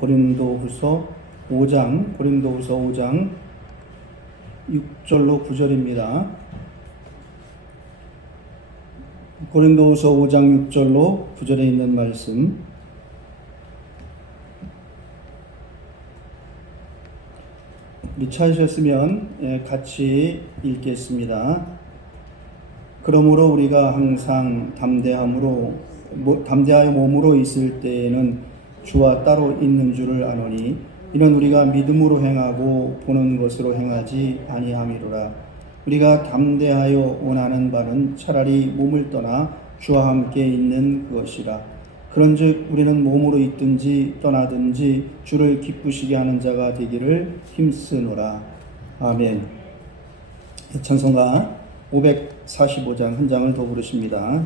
고린도후서 5장 6절로 9절입니다. 고린도후서 5장 6절로 9절에 있는 말씀, 찾으셨으면 같이 읽겠습니다. 그러므로 우리가 항상 담대하여 몸으로 있을 때에는 주와 따로 있는 줄을 아노니 이는 우리가 믿음으로 행하고 보는 것으로 행하지 아니함이로라. 우리가 담대하여 원하는 바는 차라리 몸을 떠나 주와 함께 있는 그것이라. 그런즉 우리는 몸으로 있든지 떠나든지 주를 기쁘시게 하는 자가 되기를 힘쓰노라. 아멘. 찬송가 545장 한 장을 더 부르십니다.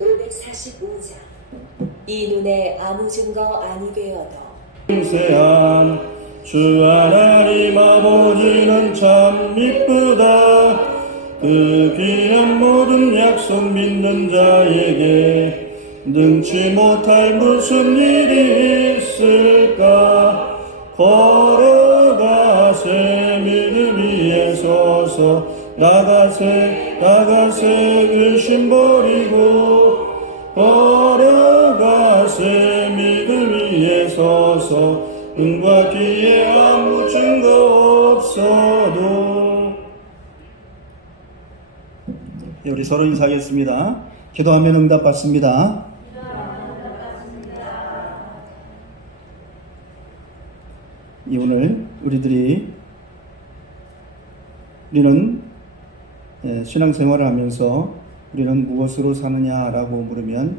545장. 이 눈에 아무 증거 아니 되어도 세한 주 하나님 아버지는 참 이쁘다. 그 귀한 모든 약속 믿는 자에게 능치 못할 무슨 일이 있을까. 걸어가세 믿음 위에 서서 나가세 근심 버리고 걸어가세 믿음 위에 서서 눈과 귀에 아무 증거 없어도. 네, 우리 서로 인사하겠습니다. 기도하면 응답받습니다. 오늘 우리는 신앙생활을 하면서 우리는 무엇으로 사느냐라고 물으면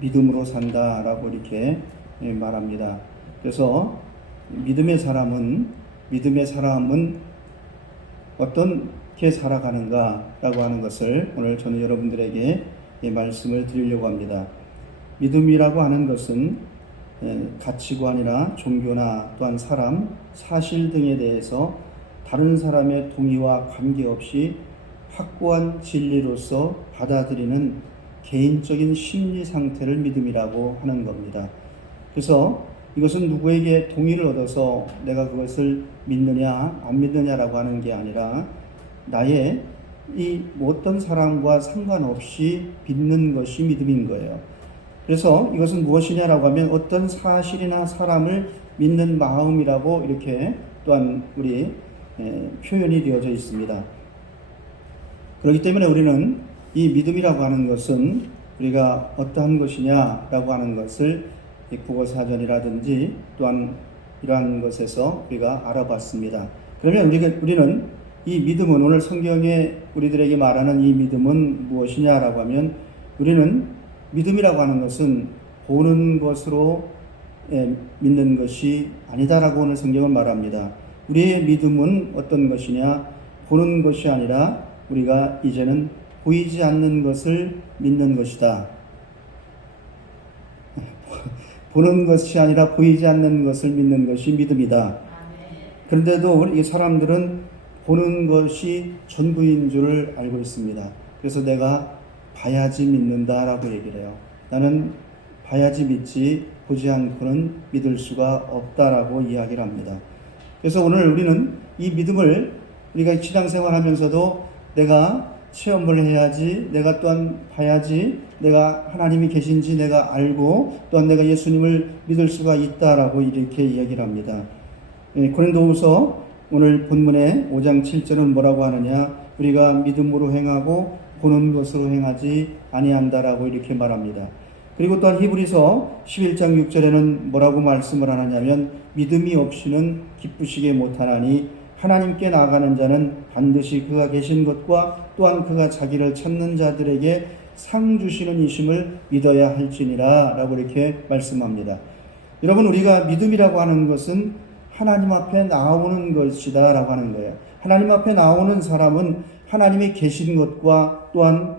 믿음으로 산다라고 이렇게 말합니다. 그래서 믿음의 사람은 어떻게 살아가는가라고 하는 것을 오늘 저는 여러분들에게 말씀을 드리려고 합니다. 믿음이라고 하는 것은 가치관이나 종교나 또한 사람, 사실 등에 대해서 다른 사람의 동의와 관계없이 확고한 진리로서 받아들이는 개인적인 심리 상태를 믿음이라고 하는 겁니다. 그래서 이것은 누구에게 동의를 얻어서 내가 그것을 믿느냐 안 믿느냐라고 하는 게 아니라 나의 이 어떤 사람과 상관없이 믿는 것이 믿음인 거예요. 그래서 이것은 무엇이냐라고 하면 어떤 사실이나 사람을 믿는 마음이라고 이렇게 또한 우리 표현이 되어져 있습니다. 그렇기 때문에 우리는 이 믿음이라고 하는 것은 우리가 어떠한 것이냐라고 하는 것을 국어사전이라든지 또한 이러한 것에서 우리가 알아봤습니다. 그러면 우리는 이 믿음은 오늘 성경에 우리들에게 말하는 이 믿음은 무엇이냐라고 하면 우리는 믿음이라고 하는 것은 보는 것으로 믿는 것이 아니다라고 오늘 성경은 말합니다. 우리의 믿음은 어떤 것이냐? 보는 것이 아니라 우리가 이제는 보이지 않는 것을 믿는 것이다. 보는 것이 아니라 보이지 않는 것을 믿는 것이 믿음이다. 그런데도 이 사람들은 보는 것이 전부인 줄을 알고 있습니다. 그래서 내가 봐야지 믿는다라고 얘기를 해요. 나는 봐야지 믿지 보지 않고는 믿을 수가 없다라고 이야기를 합니다. 그래서 오늘 우리는 이 믿음을 우리가 신앙생활하면서도 내가 체험을 해야지, 내가 또한 봐야지, 내가 하나님이 계신지 내가 알고 또한 내가 예수님을 믿을 수가 있다라고 이렇게 이야기를 합니다. 고린도후서 오늘 본문의 5장 7절은 뭐라고 하느냐? 우리가 믿음으로 행하고 보는 것으로 행하지 아니한다라고 이렇게 말합니다. 그리고 또한 히브리서 11장 6절에는 뭐라고 말씀을 하느냐면 믿음이 없이는 기쁘시게 못하나니 하나님께 나아가는 자는 반드시 그가 계신 것과 또한 그가 자기를 찾는 자들에게 상 주시는 이심을 믿어야 할지니라 라고 이렇게 말씀합니다. 여러분, 우리가 믿음이라고 하는 것은 하나님 앞에 나오는 것이다 라고 하는 거예요. 하나님 앞에 나오는 사람은 하나님이 계신 것과 또한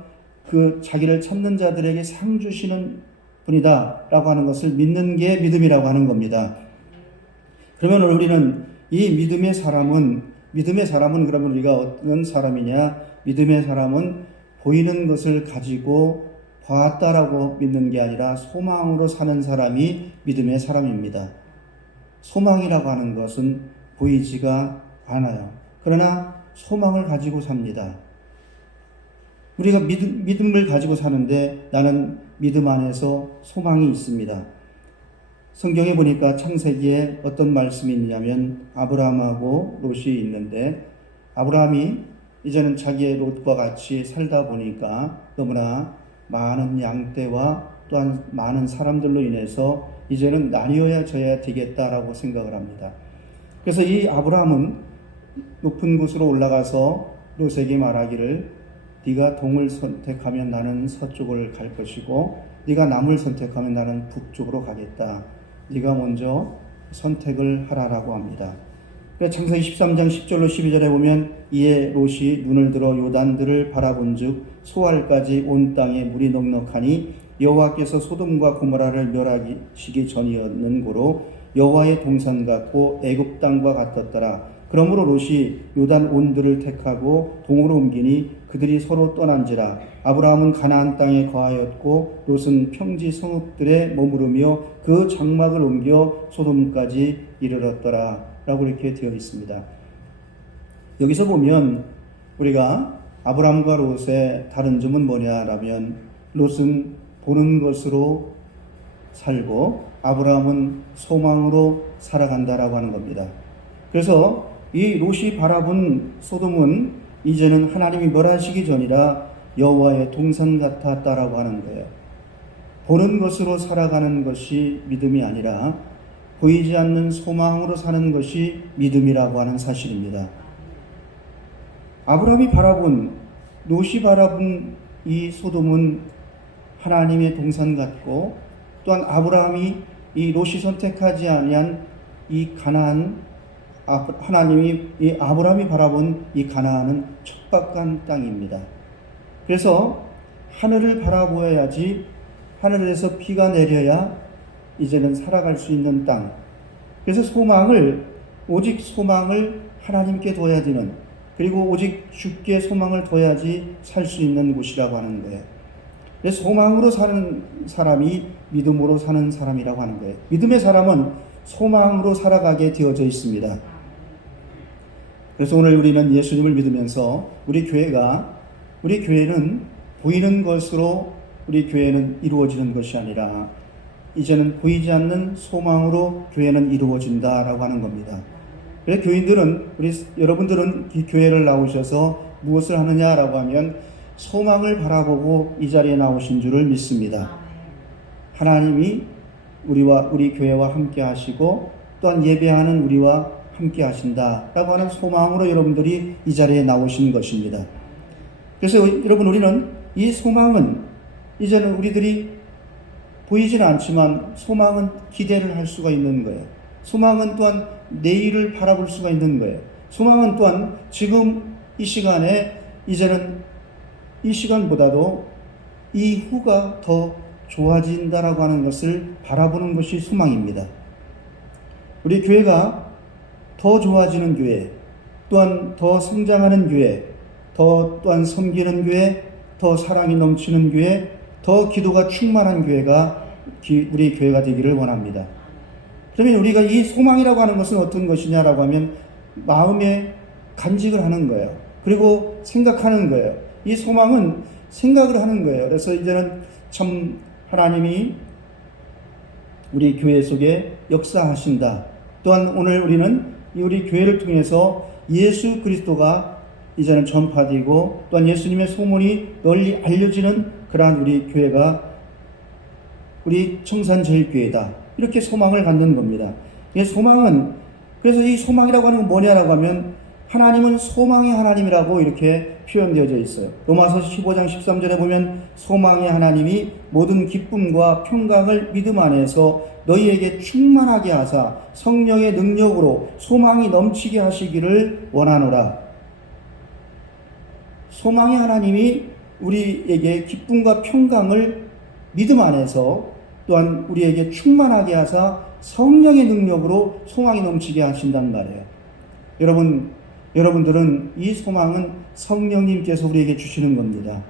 그 자기를 찾는 자들에게 상 주시는 분이다 라고 하는 것을 믿는 게 믿음이라고 하는 겁니다. 그러면 우리는 이 믿음의 사람은 그러면 우리가 어떤 사람이냐? 믿음의 사람은 보이는 것을 가지고 보았다라고 믿는 게 아니라 소망으로 사는 사람이 믿음의 사람입니다. 소망이라고 하는 것은 보이지가 않아요. 그러나 소망을 가지고 삽니다. 우리가 믿음을 가지고 사는데 나는 믿음 안에서 소망이 있습니다. 성경에 보니까 창세기에 어떤 말씀이 있냐면 아브라함하고 롯이 있는데 아브라함이 이제는 자기의 롯과 같이 살다 보니까 너무나 많은 양떼와 또한 많은 사람들로 인해서 이제는 나뉘어야 져야 되겠다라고 생각을 합니다. 그래서 이 아브라함은 높은 곳으로 올라가서 롯에게 말하기를 네가 동을 선택하면 나는 서쪽을 갈 것이고 네가 남을 선택하면 나는 북쪽으로 가겠다. 네가 먼저 선택을 하라라고 합니다. 창세기 13장 10절로 12절에 보면 이에 롯이 눈을 들어 요단들을 바라본즉 소알까지 온 땅에 물이 넉넉하니 여호와께서 소돔과 고모라를 멸하시기 전이었는 고로 여호와의 동산 같고 애굽 땅과 같았더라. 그러므로 롯이 요단 온들을 택하고 동으로 옮기니 그들이 서로 떠난지라. 아브라함은 가나안 땅에 거하였고 롯은 평지 성읍들에 머무르며 그 장막을 옮겨 소돔까지 이르렀더라 라고 이렇게 되어 있습니다. 여기서 보면 우리가 아브라함과 롯의 다른 점은 뭐냐라면 롯은 보는 것으로 살고 아브라함은 소망으로 살아간다라고 하는 겁니다. 그래서 이 롯이 바라본 소돔은 이제는 하나님이 멸하시기 전이라 여호와의 동산 같았다라고 하는 거예요. 보는 것으로 살아가는 것이 믿음이 아니라 보이지 않는 소망으로 사는 것이 믿음이라고 하는 사실입니다. 아브라함이 바라본, 롯이 바라본 이 소돔은 하나님의 동산 같고 또한 아브라함이 이 롯이 선택하지 아니한 이 가나안, 하나님이 이 아브라함이 바라본 이 가나안은 척박한 땅입니다. 그래서 하늘을 바라보아야지 하늘에서 비가 내려야 이제는 살아갈 수 있는 땅. 그래서 오직 소망을 하나님께 둬야 되는, 그리고 오직 주께 소망을 둬야지 살 수 있는 곳이라고 하는 거예요. 그래서 소망으로 사는 사람이 믿음으로 사는 사람이라고 하는 거예요. 믿음의 사람은 소망으로 살아가게 되어져 있습니다. 그래서 오늘 우리는 예수님을 믿으면서 우리 교회는 보이는 것으로 우리 교회는 이루어지는 것이 아니라 이제는 보이지 않는 소망으로 교회는 이루어진다라고 하는 겁니다. 그래서 교인들은, 여러분들은 이 교회를 나오셔서 무엇을 하느냐라고 하면 소망을 바라보고 이 자리에 나오신 줄을 믿습니다. 하나님이 우리 교회와 함께 하시고 또한 예배하는 우리와 함께 하신다라고 하는 소망으로 여러분들이 이 자리에 나오신 것입니다. 그래서 여러분, 우리는 이 소망은 이제는 우리들이 보이지는 않지만 소망은 기대를 할 수가 있는 거예요. 소망은 또한 내일을 바라볼 수가 있는 거예요. 소망은 또한 지금 이 시간에 이제는 이 시간보다도 이후가 더 좋아진다라고 하는 것을 바라보는 것이 소망입니다. 우리 교회가 더 좋아지는 교회, 또한 더 성장하는 교회, 또한 섬기는 교회, 더 사랑이 넘치는 교회, 더 기도가 충만한 교회가 우리 교회가 되기를 원합니다. 그러면 우리가 이 소망이라고 하는 것은 어떤 것이냐라고 하면 마음에 간직을 하는 거예요. 그리고 생각하는 거예요. 이 소망은 생각을 하는 거예요. 그래서 이제는 참 하나님이 우리 교회 속에 역사하신다. 또한 오늘 우리는 우리 교회를 통해서 예수 그리스도가 이제는 전파되고 또한 예수님의 소문이 널리 알려지는 그러한 우리 교회가 우리 청산제일교회다. 이렇게 소망을 갖는 겁니다. 그래서 이 소망이라고 하는 건 뭐냐라고 하면 하나님은 소망의 하나님이라고 이렇게 표현되어져 있어요. 로마서 15장 13절에 보면 소망의 하나님이 모든 기쁨과 평강을 믿음 안에서 너희에게 충만하게 하사 성령의 능력으로 소망이 넘치게 하시기를 원하노라. 소망의 하나님이 우리에게 기쁨과 평강을 믿음 안에서 또한 우리에게 충만하게 하사 성령의 능력으로 소망이 넘치게 하신단 말이에요. 여러분들은 이 소망은 성령님께서 우리에게 주시는 겁니다.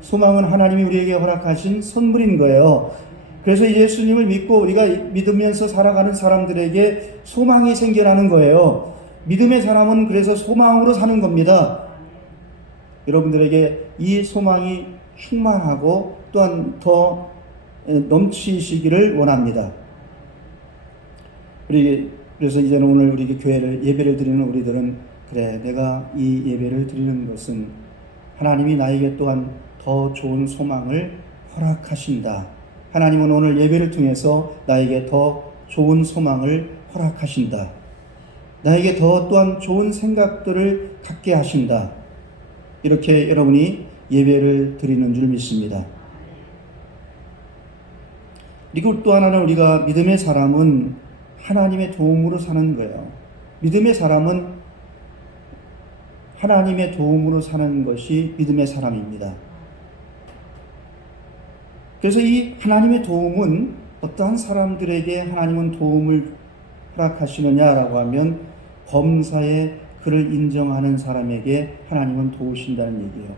소망은 하나님이 우리에게 허락하신 선물인 거예요. 그래서 예수님을 믿고 우리가 믿으면서 살아가는 사람들에게 소망이 생겨나는 거예요. 믿음의 사람은 그래서 소망으로 사는 겁니다. 여러분들에게 이 소망이 충만하고 또한 더 넘치시기를 원합니다. 그래서 이제는 오늘 우리 교회를 예배를 드리는 우리들은 그래, 내가 이 예배를 드리는 것은 하나님이 나에게 또한 더 좋은 소망을 허락하신다. 하나님은 오늘 예배를 통해서 나에게 더 좋은 소망을 허락하신다. 나에게 또한 좋은 생각들을 갖게 하신다. 이렇게 여러분이 예배를 드리는 줄 믿습니다. 그리고 또 하나는 우리가 믿음의 사람은 하나님의 도움으로 사는 거예요. 믿음의 사람은 하나님의 도움으로 사는 것이 믿음의 사람입니다. 그래서 이 하나님의 도움은 어떠한 사람들에게 하나님은 도움을 허락하시느냐라고 하면 범사에 그를 인정하는 사람에게 하나님은 도우신다는 얘기예요.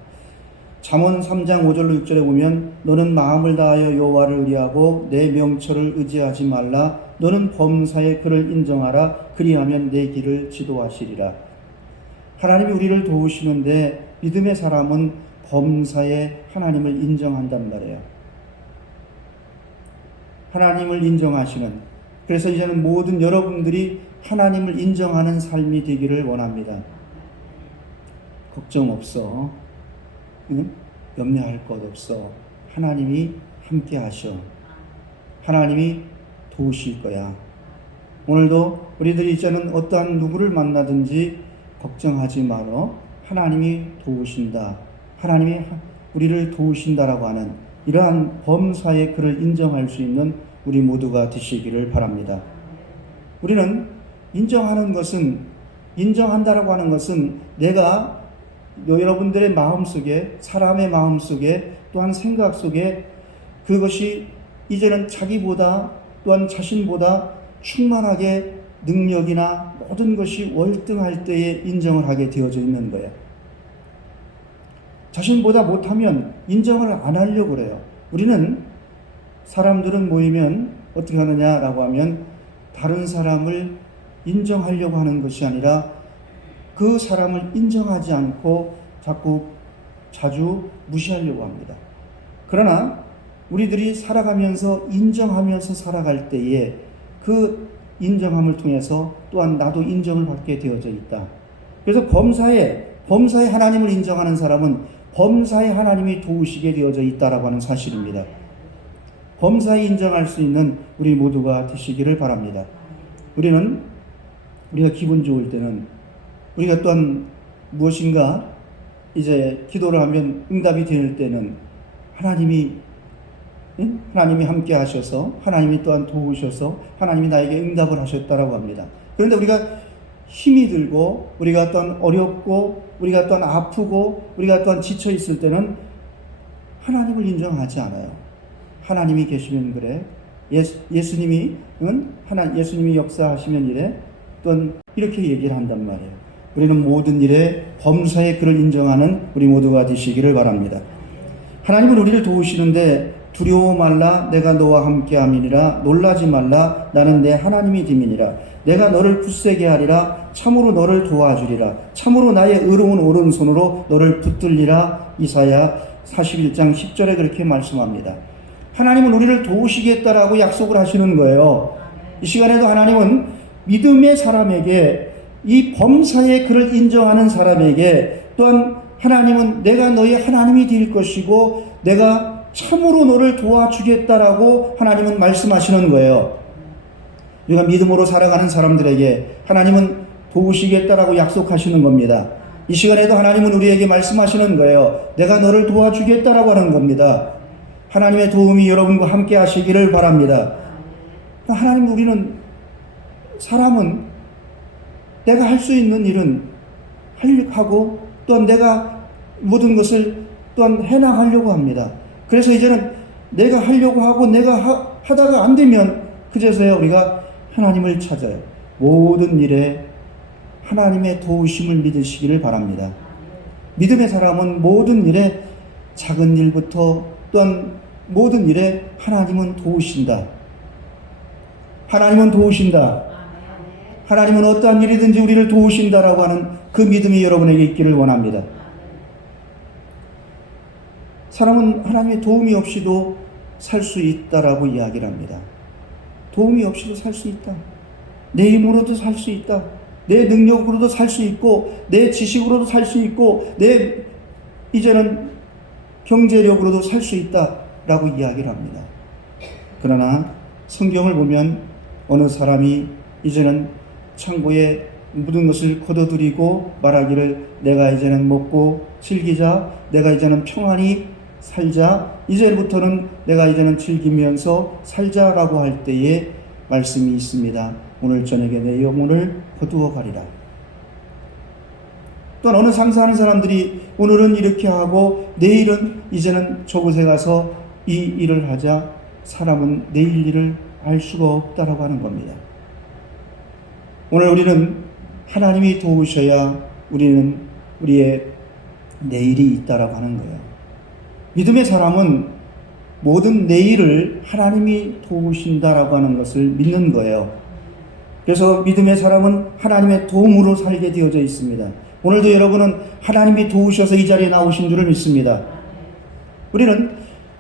잠언 3장 5절로 6절에 보면 너는 마음을 다하여 여호와를 의뢰하고 내 명철을 의지하지 말라. 너는 범사에 그를 인정하라. 그리하면 내 길을 지도하시리라. 하나님이 우리를 도우시는데 믿음의 사람은 범사에 하나님을 인정한단 말이에요. 하나님을 인정하시는, 그래서 이제는 모든 여러분들이 하나님을 인정하는 삶이 되기를 원합니다. 걱정 없어. 응? 염려할 것 없어. 하나님이 함께 하셔. 하나님이 도우실 거야. 오늘도 우리들이 이제는 어떠한 누구를 만나든지 걱정하지 말어. 하나님이 도우신다. 하나님이 우리를 도우신다라고 하는 이러한 범사에 그를 인정할 수 있는 우리 모두가 되시기를 바랍니다. 우리는 인정한다라고 하는 것은 내가 여러분들의 마음속에, 사람의 마음속에, 또한 생각 속에 그것이 이제는 자기보다 또한 자신보다 충만하게 능력이나 모든 것이 월등할 때에 인정을 하게 되어져 있는 거예요. 자신보다 못하면 인정을 안 하려고 그래요. 사람들은 모이면 어떻게 하느냐라고 하면 다른 사람을 인정하려고 하는 것이 아니라 그 사람을 인정하지 않고 자주 무시하려고 합니다. 그러나 우리들이 살아가면서 인정하면서 살아갈 때에 그 인정함을 통해서 또한 나도 인정을 받게 되어져 있다. 그래서 범사에 하나님을 인정하는 사람은 범사에 하나님이 도우시게 되어져 있다라고 하는 사실입니다. 범사에 인정할 수 있는 우리 모두가 되시기를 바랍니다. 우리가 기분 좋을 때는, 우리가 또한 무엇인가 이제 기도를 하면 응답이 될 때는 하나님이 함께 하셔서, 하나님이 또한 도우셔서 하나님이 나에게 응답을 하셨다라고 합니다. 그런데 우리가 힘이 들고, 우리가 또한 어렵고, 우리가 또한 아프고, 우리가 또한 지쳐 있을 때는 하나님을 인정하지 않아요. 하나님이 계시면 그래. 예수님이 역사하시면 이래. 또한 이렇게 얘기를 한단 말이에요. 우리는 모든 일에 범사에 그를 인정하는 우리 모두가 되시기를 바랍니다. 하나님은 우리를 도우시는데 두려워 말라. 내가 너와 함께함이니라. 놀라지 말라. 나는 내 하나님이 됨이니라. 내가 너를 굳세게 하리라. 참으로 너를 도와주리라. 참으로 나의 의로운 오른손으로 너를 붙들리라. 이사야 41장 10절에 그렇게 말씀합니다. 하나님은 우리를 도우시겠다라고 약속을 하시는 거예요. 이 시간에도 하나님은 믿음의 사람에게, 이 범사에 그를 인정하는 사람에게, 또한 하나님은 내가 너의 하나님이 될 것이고 내가 참으로 너를 도와주겠다라고 하나님은 말씀하시는 거예요. 우리가 믿음으로 살아가는 사람들에게 하나님은 도우시겠다라고 약속하시는 겁니다. 이 시간에도 하나님은 우리에게 말씀하시는 거예요. 내가 너를 도와주겠다라고 하는 겁니다. 하나님의 도움이 여러분과 함께 하시기를 바랍니다. 하나님, 사람은 내가 할 수 있는 일은 하고 또한 내가 모든 것을 또한 해나가려고 합니다. 그래서 이제는 내가 하려고 하고 내가 하다가 안 되면 그제서야 우리가 하나님을 찾아요. 모든 일에 하나님의 도우심을 믿으시기를 바랍니다. 믿음의 사람은 모든 일에 작은 일부터 또한 모든 일에 하나님은 도우신다. 하나님은 도우신다. 하나님은 어떠한 일이든지 우리를 도우신다라고 하는 그 믿음이 여러분에게 있기를 원합니다. 사람은 하나님의 도움이 없이도 살 수 있다라고 이야기를 합니다. 도움이 없이도 살 수 있다. 내 힘으로도 살 수 있다. 내 능력으로도 살 수 있고, 내 지식으로도 살 수 있고, 내 이제는 경제력으로도 살 수 있다라고 이야기를 합니다. 그러나 성경을 보면 어느 사람이 이제는 창고에 묻은 것을 거둬들이고 말하기를 내가 이제는 먹고 즐기자, 내가 이제는 평안히 살자, 이제부터는 내가 이제는 즐기면서 살자라고 할 때에 말씀이 있습니다. 오늘 저녁에 내 영혼을 거두어 가리라. 또한 어느 상사하는 사람들이 오늘은 이렇게 하고 내일은 이제는 저곳에 가서 이 일을 하자. 사람은 내일 일을 알 수가 없다라고 하는 겁니다. 오늘 우리는 하나님이 도우셔야 우리는 우리의 내일이 있다라고 하는 거예요. 믿음의 사람은 모든 내일을 하나님이 도우신다라고 하는 것을 믿는 거예요. 그래서 믿음의 사람은 하나님의 도움으로 살게 되어져 있습니다. 오늘도 여러분은 하나님이 도우셔서 이 자리에 나오신 줄을 믿습니다. 우리는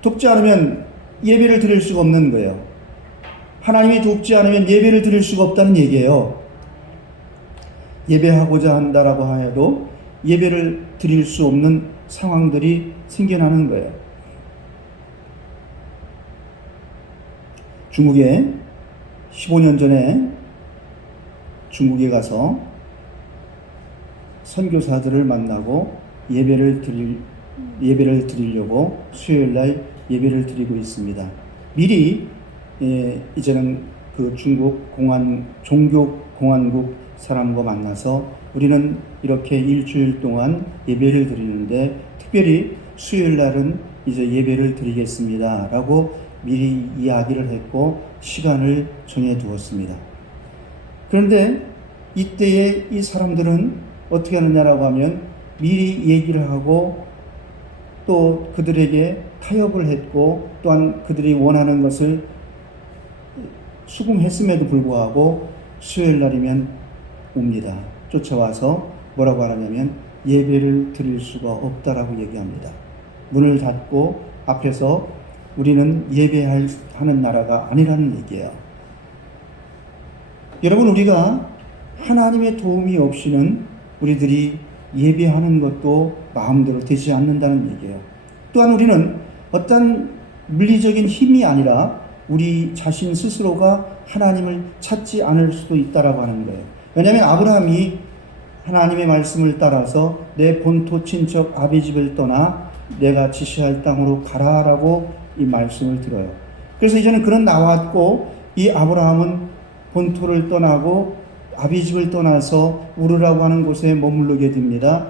돕지 않으면 예배를 드릴 수가 없는 거예요. 하나님이 돕지 않으면 예배를 드릴 수가 없다는 얘기예요. 예배하고자 한다라고 하여도 예배를 드릴 수 없는 상황들이 생겨나는 거예요. 중국에 15년 전에 중국에 가서 선교사들을 만나고 예배를 드리려고 수요일날 예배를 드리고 있습니다. 미리 이제는 그 중국 종교공안국 사람과 만나서 우리는 이렇게 일주일 동안 예배를 드리는데 특별히 수요일날은 이제 예배를 드리겠습니다 라고 미리 이야기를 했고 시간을 정해두었습니다. 그런데 이때에 이 사람들은 어떻게 하느냐라고 하면 미리 얘기를 하고 또 그들에게 타협을 했고 또한 그들이 원하는 것을 수긍했음에도 불구하고 수요일 날이면 옵니다. 쫓아와서 뭐라고 하냐면 예배를 드릴 수가 없다라고 얘기합니다. 문을 닫고 앞에서 우리는 예배하는 나라가 아니라는 얘기예요. 여러분, 우리가 하나님의 도움이 없이는 우리들이 예배하는 것도 마음대로 되지 않는다는 얘기예요. 또한 우리는 어떤 물리적인 힘이 아니라 우리 자신 스스로가 하나님을 찾지 않을 수도 있다라고 하는 거예요. 왜냐하면 아브라함이 하나님의 말씀을 따라서 내 본토 친척 아비집을 떠나 내가 지시할 땅으로 가라라고 이 말씀을 들어요. 그래서 이제는 그는 나왔고 이 아브라함은 본토를 떠나고 아비집을 떠나서 우르라고 하는 곳에 머무르게 됩니다.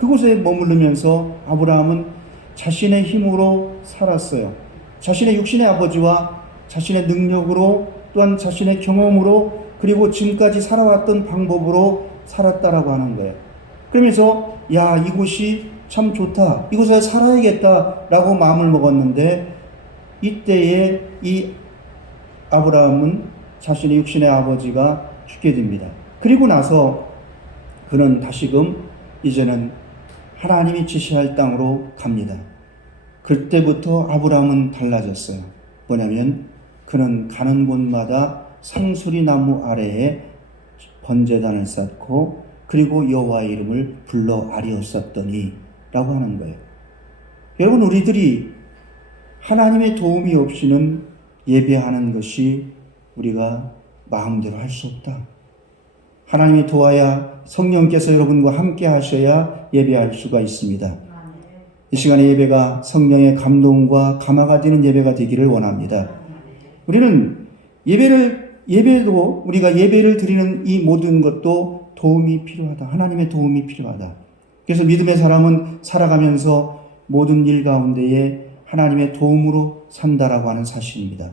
그곳에 머무르면서 아브라함은 자신의 힘으로 살았어요. 자신의 육신의 아버지와 자신의 능력으로 또한 자신의 경험으로 그리고 지금까지 살아왔던 방법으로 살았다라고 하는 거예요. 그러면서 야, 이곳이 참 좋다. 이곳에 살아야겠다라고 마음을 먹었는데 이때에 이 아브라함은 자신의 육신의 아버지가 죽게 됩니다. 그리고 나서 그는 다시금 이제는 하나님이 지시할 땅으로 갑니다. 그때부터 아브라함은 달라졌어요. 뭐냐면 그는 가는 곳마다 상수리 나무 아래에 번제단을 쌓고 그리고 여호와의 이름을 불러 아리었었더니 라고 하는 거예요. 여러분, 우리들이 하나님의 도움이 없이는 예배하는 것이 우리가 마음대로 할 수 없다. 하나님이 도와야 성령께서 여러분과 함께 하셔야 예배할 수가 있습니다. 이 시간의 예배가 성령의 감동과 감화가 되는 예배가 되기를 원합니다. 우리는 예배도 우리가 예배를 드리는 이 모든 것도 도움이 필요하다. 하나님의 도움이 필요하다. 그래서 믿음의 사람은 살아가면서 모든 일 가운데에 하나님의 도움으로 산다라고 하는 사실입니다.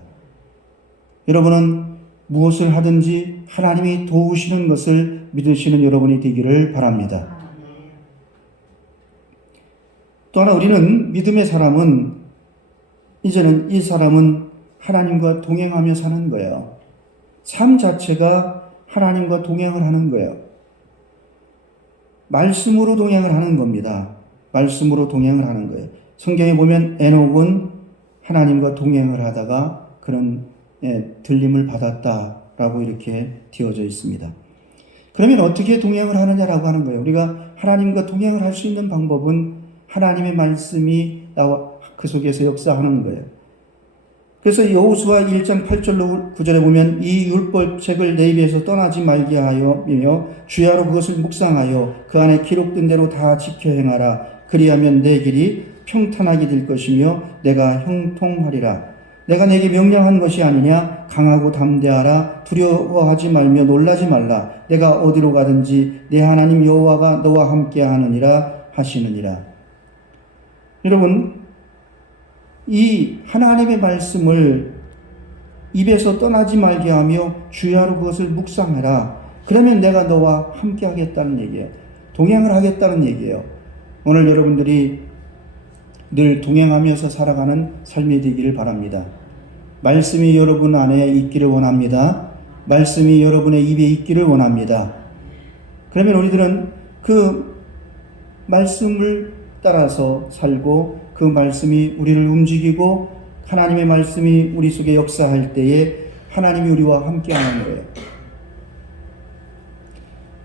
여러분은 무엇을 하든지 하나님이 도우시는 것을 믿으시는 여러분이 되기를 바랍니다. 또 하나 우리는 믿음의 사람은 이제는 이 사람은 하나님과 동행하며 사는 거예요. 삶 자체가 하나님과 동행을 하는 거예요. 말씀으로 동행을 하는 겁니다. 말씀으로 동행을 하는 거예요. 성경에 보면 에녹은 하나님과 동행을 하다가 그런 들림을 받았다라고 이렇게 되어져 있습니다. 그러면 어떻게 동행을 하느냐라고 하는 거예요. 우리가 하나님과 동행을 할 수 있는 방법은 하나님의 말씀이 나와 그 속에서 역사하는 거예요. 그래서 여호수아 1장 8절로 9절에 보면 이 율법책을 내 입에서 떠나지 말게 하여 주야로 그것을 묵상하여 그 안에 기록된 대로 다 지켜 행하라. 그리하면 내 길이 평탄하게 될 것이며 내가 형통하리라. 내가 내게 명령한 것이 아니냐. 강하고 담대하라. 두려워하지 말며 놀라지 말라. 내가 어디로 가든지 내 하나님 여호와가 너와 함께 하느니라 하시느니라. 여러분, 이 하나님의 말씀을 입에서 떠나지 말게 하며 주야로 그것을 묵상해라. 그러면 내가 너와 함께 하겠다는 얘기예요. 동행을 하겠다는 얘기예요. 오늘 여러분들이 늘 동행하면서 살아가는 삶이 되기를 바랍니다. 말씀이 여러분 안에 있기를 원합니다. 말씀이 여러분의 입에 있기를 원합니다. 그러면 우리들은 그 말씀을 따라서 살고 그 말씀이 우리를 움직이고 하나님의 말씀이 우리 속에 역사할 때에 하나님이 우리와 함께하는 거예요.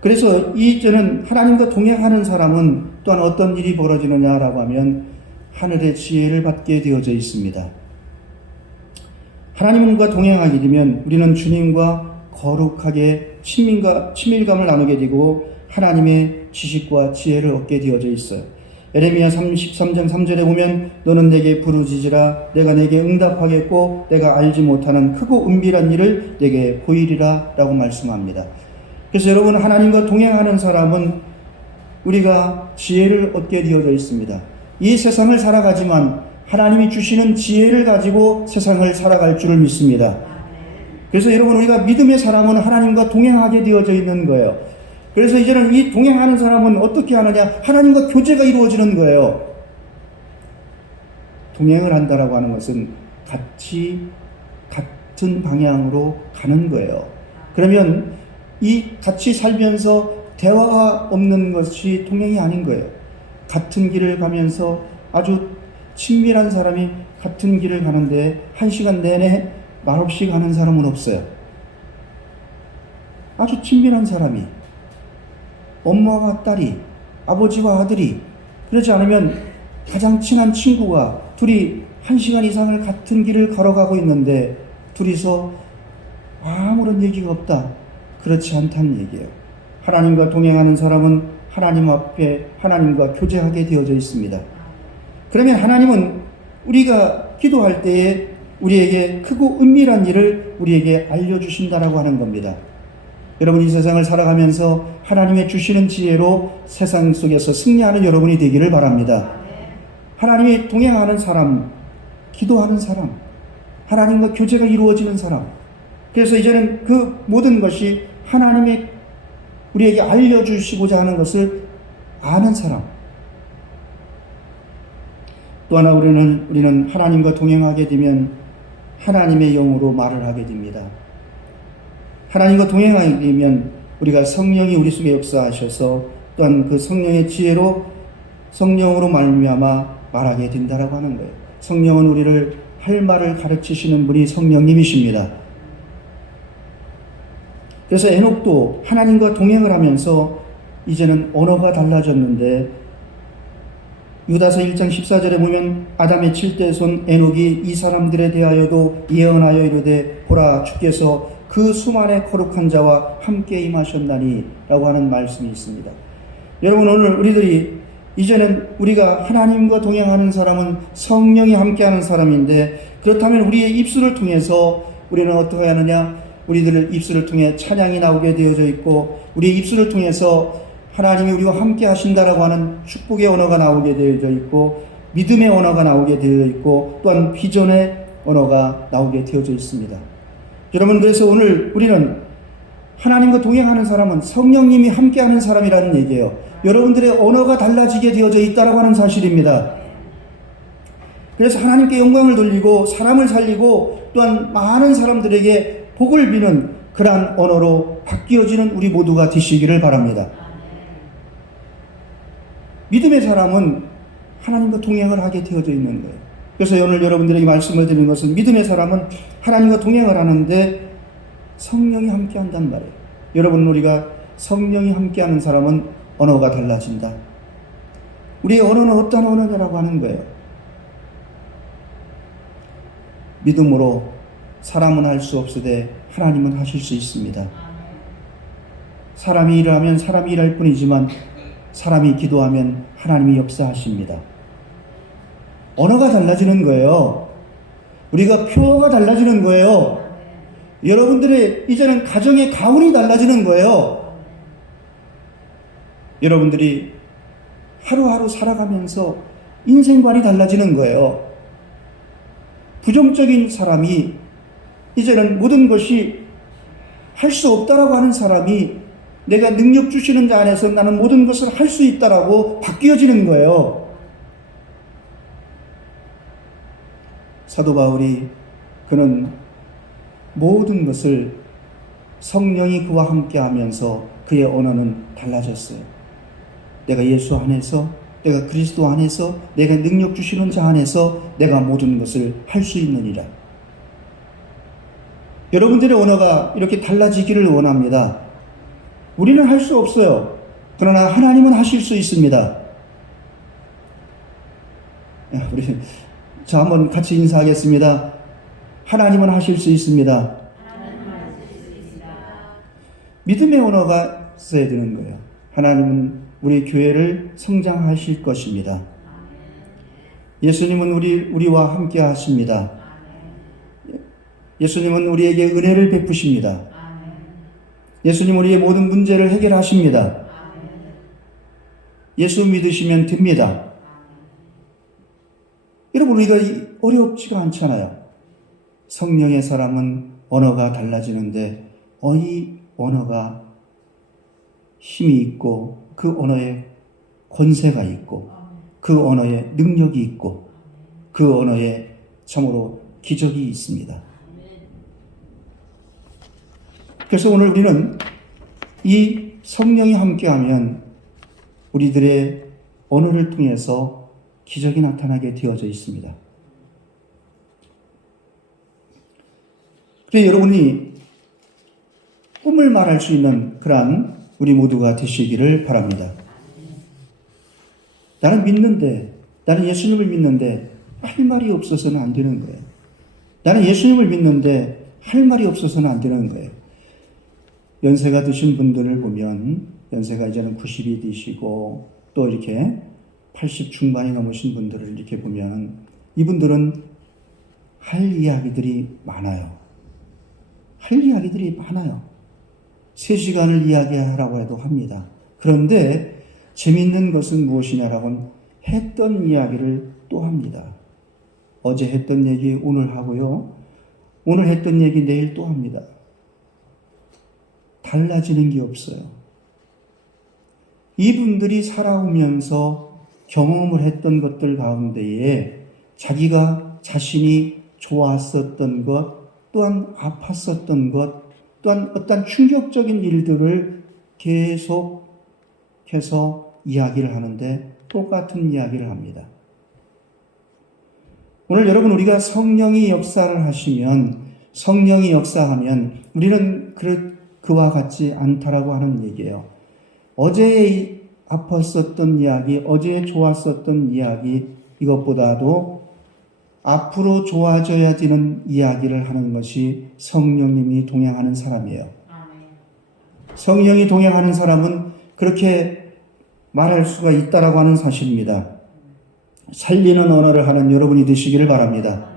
그래서 저는 하나님과 동행하는 사람은 또한 어떤 일이 벌어지느냐라고 하면 하늘의 지혜를 받게 되어져 있습니다. 하나님과 동행하게 되면 우리는 주님과 거룩하게 친밀감을 나누게 되고 하나님의 지식과 지혜를 얻게 되어져 있어요. 에레미야 33장 3절에 보면 너는 내게 부르짖으라. 내가 내게 응답하겠고 내가 알지 못하는 크고 은밀한 일을 내게 보이리라 라고 말씀합니다. 그래서 여러분, 하나님과 동행하는 사람은 우리가 지혜를 얻게 되어져 있습니다. 이 세상을 살아가지만 하나님이 주시는 지혜를 가지고 세상을 살아갈 줄을 믿습니다. 그래서 여러분, 우리가 믿음의 사람은 하나님과 동행하게 되어져 있는 거예요. 그래서 이제는 이 동행하는 사람은 어떻게 하느냐? 하나님과 교제가 이루어지는 거예요. 동행을 한다라고 하는 것은 같은 방향으로 가는 거예요. 그러면 이 같이 살면서 대화가 없는 것이 동행이 아닌 거예요. 같은 길을 가면서 아주 친밀한 사람이 같은 길을 가는데 1시간 내내 말없이 가는 사람은 없어요. 아주 친밀한 사람이, 엄마와 딸이, 아버지와 아들이, 그렇지 않으면 가장 친한 친구가 둘이 1시간 이상을 같은 길을 걸어가고 있는데 둘이서 아무런 얘기가 없다. 그렇지 않다는 얘기예요. 하나님과 동행하는 사람은 하나님 앞에 하나님과 교제하게 되어져 있습니다. 그러면 하나님은 우리가 기도할 때에 우리에게 크고 은밀한 일을 우리에게 알려주신다라고 하는 겁니다. 여러분, 이 세상을 살아가면서 하나님의 주시는 지혜로 세상 속에서 승리하는 여러분이 되기를 바랍니다. 하나님이 동행하는 사람, 기도하는 사람, 하나님과 교제가 이루어지는 사람. 그래서 이제는 그 모든 것이 하나님이 우리에게 알려주시고자 하는 것을 아는 사람. 또 하나 우리는 하나님과 동행하게 되면 하나님의 영으로 말을 하게 됩니다. 하나님과 동행하게 되면 우리가 성령이 우리 속에 역사하셔서 또한 그 성령의 지혜로 성령으로 말미암아 말하게 된다라고 하는 거예요. 성령은 우리를 할 말을 가르치시는 분이 성령님이십니다. 그래서 에녹도 하나님과 동행을 하면서 이제는 언어가 달라졌는데 유다서 1장 14절에 보면 아담의 칠대손 에녹이 이 사람들에 대하여도 예언하여 이르되 보라 주께서 그 수만의 거룩한 자와 함께 임하셨나니 라고 하는 말씀이 있습니다. 여러분, 오늘 우리들이 이제는 우리가 하나님과 동행하는 사람은 성령이 함께하는 사람인데 그렇다면 우리의 입술을 통해서 우리는 어떻게 하느냐? 우리들의 입술을 통해 찬양이 나오게 되어져 있고 우리의 입술을 통해서 하나님이 우리와 함께 하신다라고 하는 축복의 언어가 나오게 되어져 있고 믿음의 언어가 나오게 되어 있고 또한 비전의 언어가 나오게 되어져 있습니다. 여러분, 그래서 오늘 우리는 하나님과 동행하는 사람은 성령님이 함께하는 사람이라는 얘기예요. 여러분들의 언어가 달라지게 되어져 있다라고 하는 사실입니다. 그래서 하나님께 영광을 돌리고 사람을 살리고 또한 많은 사람들에게 복을 비는 그러한 언어로 바뀌어지는 우리 모두가 되시기를 바랍니다. 믿음의 사람은 하나님과 동행을 하게 되어져 있는 거예요. 그래서 오늘 여러분들에게 말씀을 드리는 것은 믿음의 사람은 하나님과 동행을 하는데 성령이 함께한단 말이에요. 여러분, 우리가 성령이 함께하는 사람은 언어가 달라진다. 우리의 언어는 어떤 언어냐라고 하는 거예요. 믿음으로 사람은 할 수 없으되 하나님은 하실 수 있습니다. 사람이 일하면 사람이 일할 뿐이지만 사람이 기도하면 하나님이 역사하십니다. 언어가 달라지는 거예요. 우리가 표어가 달라지는 거예요. 여러분들의 이제는 가정의 가운이 달라지는 거예요. 여러분들이 하루하루 살아가면서 인생관이 달라지는 거예요. 부정적인 사람이 이제는 모든 것이 할 수 없다라고 하는 사람이 내가 능력 주시는 자 안에서 나는 모든 것을 할 수 있다라고 바뀌어지는 거예요. 사도 바울이 그는 모든 것을 성령이 그와 함께 하면서 그의 언어는 달라졌어요. 내가 예수 안에서, 내가 그리스도 안에서, 내가 능력 주시는 자 안에서 내가 모든 것을 할 수 있느니라. 여러분들의 언어가 이렇게 달라지기를 원합니다. 우리는 할 수 없어요. 그러나 하나님은 하실 수 있습니다. 자, 한번 같이 인사하겠습니다. 하나님은 하실 수 있습니다. 믿음의 언어가 있어야 되는 거예요. 하나님은 우리 교회를 성장하실 것입니다. 예수님은 우리와 함께 하십니다. 예수님은 우리에게 은혜를 베푸십니다. 예수님 우리의 모든 문제를 해결하십니다. 예수 믿으시면 됩니다. 여러분, 우리가 어렵지가 않잖아요. 성령의 사람은 언어가 달라지는데 이 언어가 힘이 있고 그 언어에 권세가 있고 그 언어에 능력이 있고 그 언어에 참으로 기적이 있습니다. 그래서 오늘 우리는 이 성령이 함께하면 우리들의 언어를 통해서 기적이 나타나게 되어져 있습니다. 그래서 여러분이 꿈을 말할 수 있는 그러한 우리 모두가 되시기를 바랍니다. 나는 믿는데, 나는 예수님을 믿는데 할 말이 없어서는 안 되는 거예요. 나는 예수님을 믿는데 할 말이 없어서는 안 되는 거예요. 연세가 드신 분들을 보면 연세가 이제는 90이 되시고 또 이렇게 80 중반이 넘으신 분들을 이렇게 보면 이분들은 할 이야기들이 많아요. 할 이야기들이 많아요. 3시간을 이야기하라고 해도 합니다. 그런데 재미있는 것은 무엇이냐라고는 했던 이야기를 또 합니다. 어제 했던 얘기 오늘 하고요. 오늘 했던 얘기 내일 또 합니다. 달라지는 게 없어요. 이분들이 살아오면서 경험을 했던 것들 가운데에 자기가 자신이 좋았었던 것, 또한 아팠었던 것, 또한 어떤 충격적인 일들을 계속해서 이야기를 하는데 똑같은 이야기를 합니다. 오늘 여러분, 우리가 성령이 역사를 하시면, 성령이 역사하면 우리는 그와 같지 않다라고 하는 얘기예요. 어제 아팠었던 이야기, 어제 좋았었던 이야기, 이것보다도 앞으로 좋아져야 되는 이야기를 하는 것이 성령님이 동행하는 사람이에요. 성령이 동행하는 사람은 그렇게 말할 수가 있다라고 하는 사실입니다. 살리는 언어를 하는 여러분이 되시기를 바랍니다.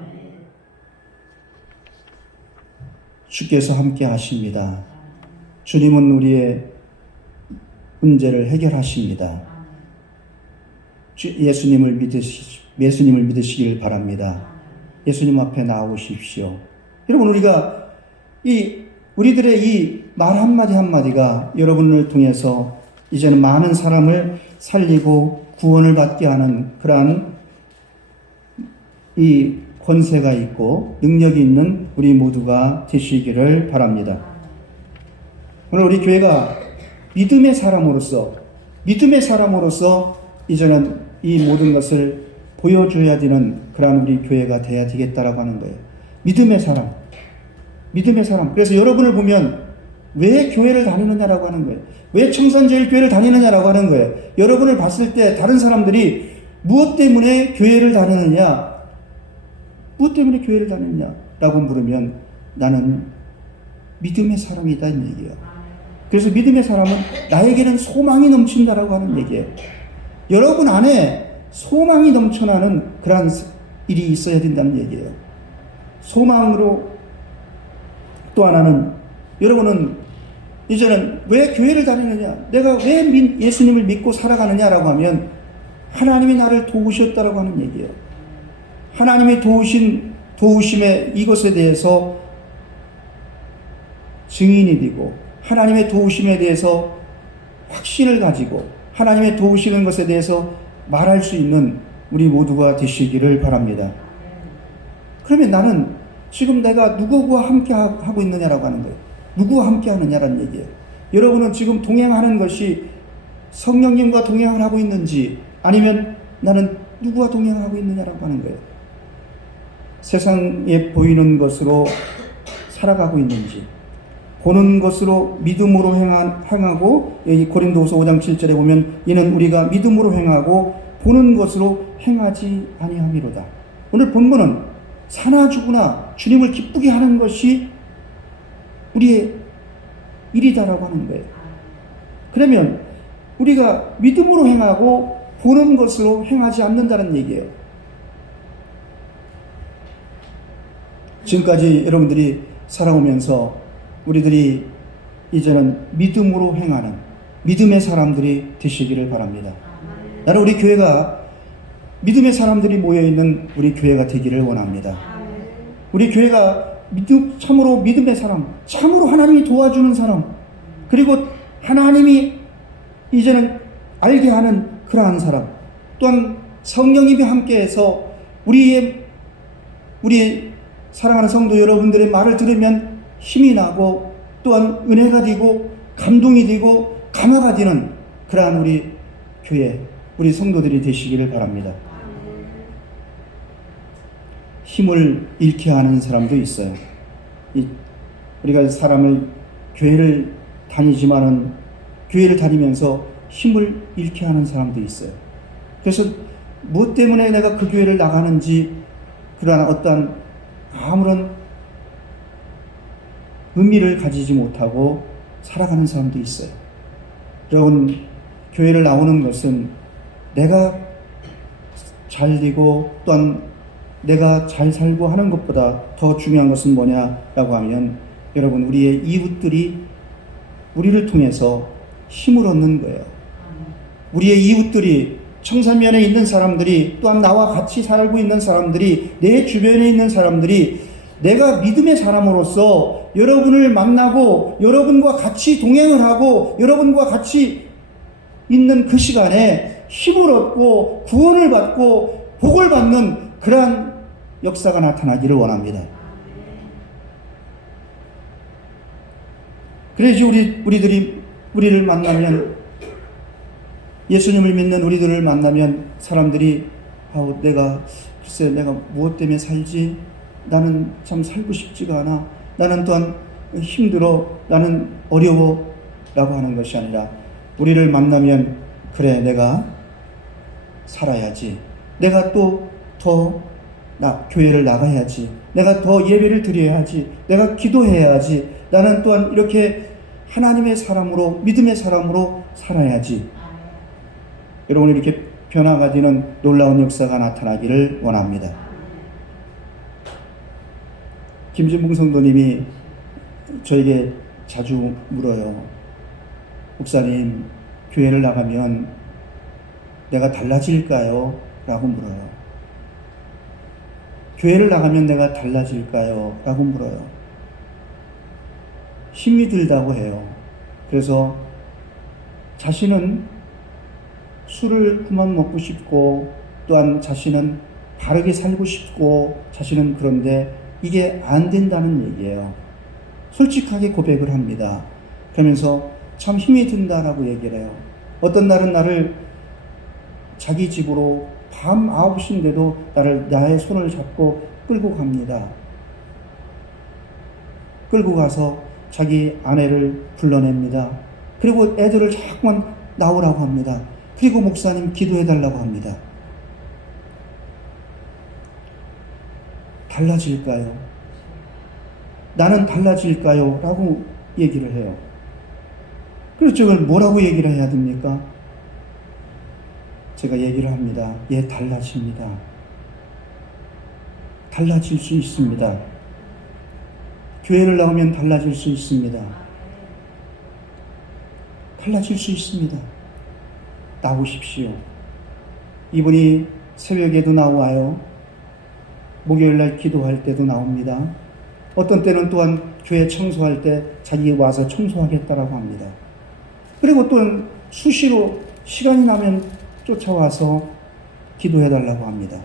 주께서 함께 하십니다. 주님은 우리의 문제를 해결하십니다. 예수님을 믿으시길 바랍니다. 예수님 앞에 나오십시오. 여러분, 우리가 이 우리들의 이 말 한마디 한마디가 여러분을 통해서 이제는 많은 사람을 살리고 구원을 받게 하는 그러한 이 권세가 있고 능력이 있는 우리 모두가 되시기를 바랍니다. 오늘 우리 교회가 믿음의 사람으로서 이제는 이 모든 것을 보여줘야 되는 그러한 우리 교회가 돼야 되겠다라고 하는 거예요. 믿음의 사람. 그래서 여러분을 보면 왜 교회를 다니느냐라고 하는 거예요. 왜 청산제일교회를 다니느냐라고 하는 거예요. 여러분을 봤을 때 다른 사람들이 무엇 때문에 교회를 다니느냐라고 물으면 나는 믿음의 사람이다 이 얘기예요. 그래서 믿음의 사람은 나에게는 소망이 넘친다라고 하는 얘기예요. 여러분 안에 소망이 넘쳐나는 그러한 일이 있어야 된다는 얘기예요. 소망으로 또 하나는 여러분은 이제는 왜 교회를 다니느냐? 내가 왜 예수님을 믿고 살아가느냐라고 하면 하나님이 나를 도우셨다라고 하는 얘기예요. 하나님의 도우심의 이것에 대해서 증인이 되고 하나님의 도우심에 대해서 확신을 가지고 하나님의 도우시는 것에 대해서 말할 수 있는 우리 모두가 되시기를 바랍니다. 그러면 나는 지금 내가 누구와 함께 하고 있느냐라고 하는 거예요. 누구와 함께 하느냐라는 얘기예요. 여러분은 지금 동행하는 것이 성령님과 동행을 하고 있는지 아니면 나는 누구와 동행을 하고 있느냐라고 하는 거예요. 세상에 보이는 것으로 살아가고 있는지 보는 것으로 믿음으로 행하고 여기 고린도후서 5장 7절에 보면 이는 우리가 믿음으로 행하고 보는 것으로 행하지 아니함이로다. 오늘 본문은 사나 죽으나 주님을 기쁘게 하는 것이 우리의 일이다라고 하는 거예요. 그러면 우리가 믿음으로 행하고 보는 것으로 행하지 않는다는 얘기예요. 지금까지 여러분들이 살아오면서 우리들이 이제는 믿음으로 행하는 믿음의 사람들이 되시기를 바랍니다. 나는 우리 교회가 믿음의 사람들이 모여있는 우리 교회가 되기를 원합니다. 우리 교회가 참으로 믿음의 사람, 참으로 하나님이 도와주는 사람, 그리고 하나님이 이제는 알게 하는 그러한 사람, 또한 성령님이 함께해서 우리 사랑하는 성도 여러분들의 말을 들으면 힘이 나고 또한 은혜가 되고 감동이 되고 감화가 되는 그러한 우리 교회, 우리 성도들이 되시기를 바랍니다. 힘을 잃게 하는 사람도 있어요. 우리가 교회를 다니지만은 교회를 다니면서 힘을 잃게 하는 사람도 있어요. 그래서 무엇 때문에 내가 그 교회를 나가는지 그러한 어떠한 아무런 의미를 가지지 못하고 살아가는 사람도 있어요. 여러분, 교회를 나오는 것은 내가 잘 되고 또한 내가 잘 살고 하는 것보다 더 중요한 것은 뭐냐라고 하면 여러분 우리의 이웃들이 우리를 통해서 힘을 얻는 거예요. 우리의 이웃들이 청산면에 있는 사람들이 또한 나와 같이 살고 있는 사람들이 내 주변에 있는 사람들이 내가 믿음의 사람으로서 여러분을 만나고 여러분과 같이 동행을 하고 여러분과 같이 있는 그 시간에 힘을 얻고 구원을 받고 복을 받는 그러한 역사가 나타나기를 원합니다. 그래야지 우리를 만나면 예수님을 믿는 우리들을 만나면 사람들이 글쎄 내가 무엇 때문에 살지? 나는 참 살고 싶지가 않아. 나는 또한 힘들어. 나는 어려워. 라고 하는 것이 아니라 우리를 만나면 그래 내가 살아야지. 내가 또 더 교회를 나가야지. 내가 더 예배를 드려야지. 내가 기도해야지. 나는 또한 이렇게 하나님의 사람으로 믿음의 사람으로 살아야지. 여러분 이렇게 변화가 되는 놀라운 역사가 나타나기를 원합니다. 김진봉 성도님이 저에게 자주 물어요. 목사님, 교회를 나가면 내가 달라질까요? 라고 물어요. 교회를 나가면 내가 달라질까요? 라고 물어요. 힘이 들다고 해요. 그래서 자신은 술을 그만 먹고 싶고 또한 자신은 바르게 살고 싶고 자신은 그런데 이게 안 된다는 얘기예요. 솔직하게 고백을 합니다. 그러면서 참 힘이 든다라고 얘기를 해요. 어떤 날은 나를 자기 집으로 밤 9시인데도 나의 손을 잡고 끌고 갑니다. 끌고 가서 자기 아내를 불러냅니다. 그리고 애들을 자꾸만 나오라고 합니다. 그리고 목사님 기도해달라고 합니다. 달라질까요? 나는 달라질까요? 라고 얘기를 해요. 그래서 저걸 뭐라고 얘기를 해야 됩니까? 제가 얘기를 합니다. 예, 달라집니다. 달라질 수 있습니다. 교회를 나오면 달라질 수 있습니다. 달라질 수 있습니다. 나오십시오. 이분이 새벽에도 나와요. 목요일날 기도할 때도 나옵니다. 어떤 때는 또한 교회 청소할 때 자기 와서 청소하겠다라고 합니다. 그리고 또한 수시로 시간이 나면 쫓아와서 기도해달라고 합니다.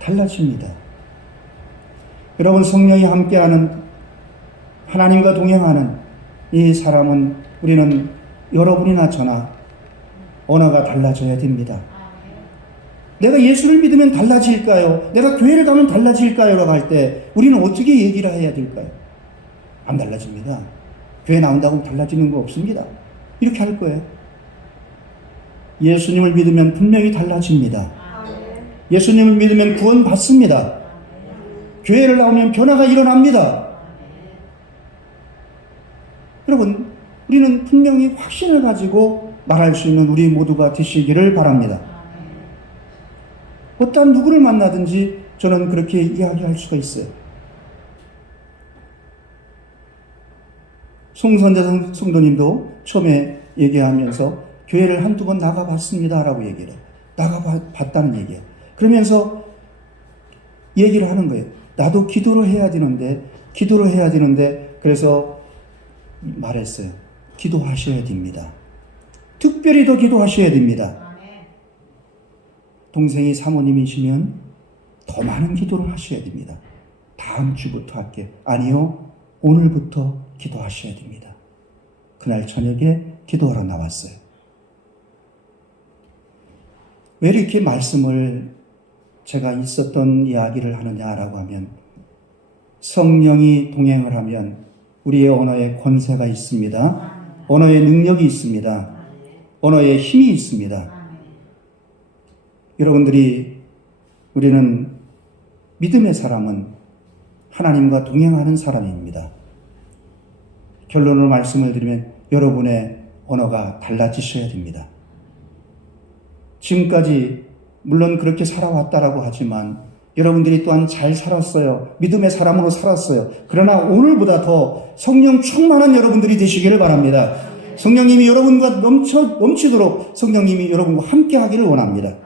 달라집니다. 여러분, 성령이 함께하는, 하나님과 동행하는 이 사람은, 우리는 여러분이나 저나 언어가 달라져야 됩니다. 내가 예수를 믿으면 달라질까요? 내가 교회를 가면 달라질까요? 라고 할 때 우리는 어떻게 얘기를 해야 될까요? 안 달라집니다. 교회 나온다고 달라지는 거 없습니다. 이렇게 할 거예요. 예수님을 믿으면 분명히 달라집니다. 예수님을 믿으면 구원 받습니다. 교회를 나오면 변화가 일어납니다. 여러분, 우리는 분명히 확신을 가지고 말할 수 있는 우리 모두가 되시기를 바랍니다. 어떤 누구를 만나든지 저는 그렇게 이야기할 수가 있어요. 송선자 성도님도 처음에 얘기하면서 교회를 한두 번 나가봤습니다 라고 얘기를 해요. 나가봤다는 얘기예요. 그러면서 얘기를 하는 거예요. 나도 기도를 해야 되는데 그래서 말했어요. 기도하셔야 됩니다. 특별히 더 기도하셔야 됩니다. 동생이 사모님이시면 더 많은 기도를 하셔야 됩니다. 다음 주부터 할게요. 아니요, 오늘부터 기도하셔야 됩니다. 그날 저녁에 기도하러 나왔어요. 왜 이렇게 말씀을 제가 있었던 이야기를 하느냐라고 하면, 성령이 동행을 하면 우리의 언어에 권세가 있습니다. 언어의 능력이 있습니다. 언어의 힘이 있습니다. 우리는 믿음의 사람은 하나님과 동행하는 사람입니다. 결론으로 말씀을 드리면 여러분의 언어가 달라지셔야 됩니다. 지금까지 물론 그렇게 살아왔다라고 하지만 여러분들이 또한 잘 살았어요. 믿음의 사람으로 살았어요. 그러나 오늘보다 더 성령 충만한 여러분들이 되시기를 바랍니다. 성령님이 여러분과 넘치도록 성령님이 여러분과 함께 하기를 원합니다.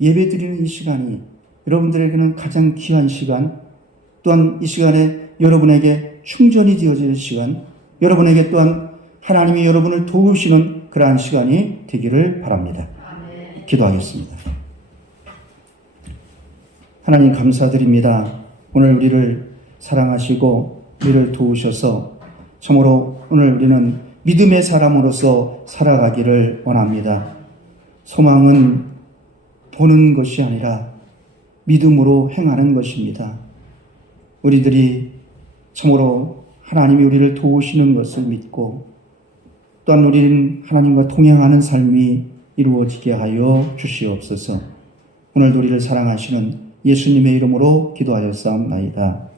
예배 드리는 이 시간이 여러분들에게는 가장 귀한 시간, 또한 이 시간에 여러분에게 충전이 되어지는 시간, 여러분에게 또한 하나님이 여러분을 도우시는 그러한 시간이 되기를 바랍니다. 기도하겠습니다. 하나님 감사드립니다. 오늘 우리를 사랑하시고 우리를 도우셔서 참으로 오늘 우리는 믿음의 사람으로서 살아가기를 원합니다. 소망은 보는 것이 아니라 믿음으로 행하는 것입니다. 우리들이 참으로 하나님이 우리를 도우시는 것을 믿고 또한 우리는 하나님과 동행하는 삶이 이루어지게 하여 주시옵소서. 오늘도 우리를 사랑하시는 예수님의 이름으로 기도하였사옵나이다.